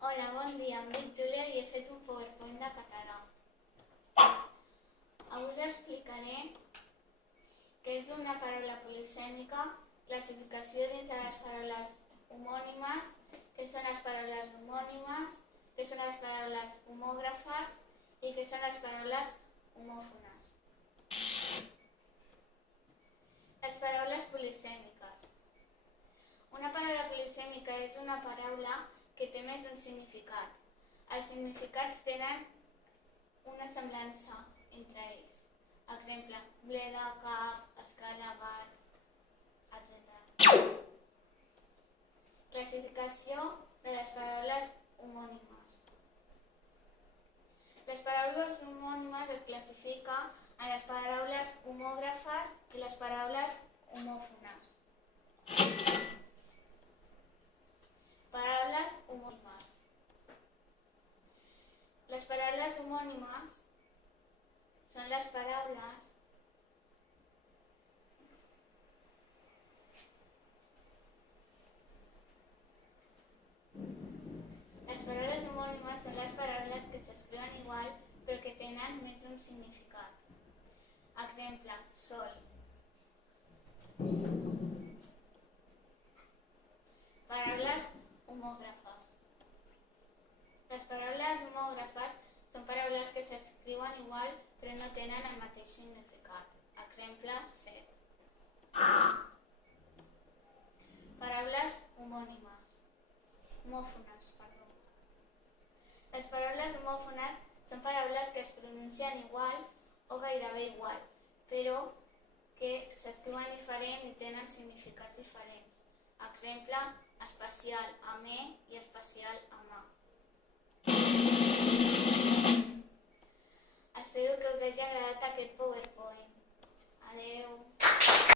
Hola, bon dia, em dic Júlia i he fet un PowerPoint de català. Avui us explicaré què és una paraula polisèmica, classificació dins de les paraules homònimes, què són les paraules homònimes, què són les paraules homògrafes i què són les paraules homòfones. Les paraules polisèmiques. Una paraula polisèmica és una paraula que té més d'un significat. Els significats tenen una semblança entre ells. Exemple, bleda, cap, escala, gat, etc. Classificació de les paraules homònimes. Les paraules homònimes es classifiquen en les paraules homògrafes i les paraules homòfones. Paraules homònimes. Les paraules homònimes són les paraules homònimes són les paraules que s'escriuen igual però que tenen més d'un significat. Exemple, sol. Paraules homògrafes. Les paraules homògrafes són paraules que s'escriuen igual però no tenen el mateix significat. Exemple, set. Paraules homònimes. Homòfones, perdó. Les paraules homòfones són paraules que es pronuncien igual o gairebé igual, però que s'escriuen diferent i tenen significats diferents. Exemple, espacial amb E i espacial amb A. Espero que us hagi agradat aquest PowerPoint. Adeu.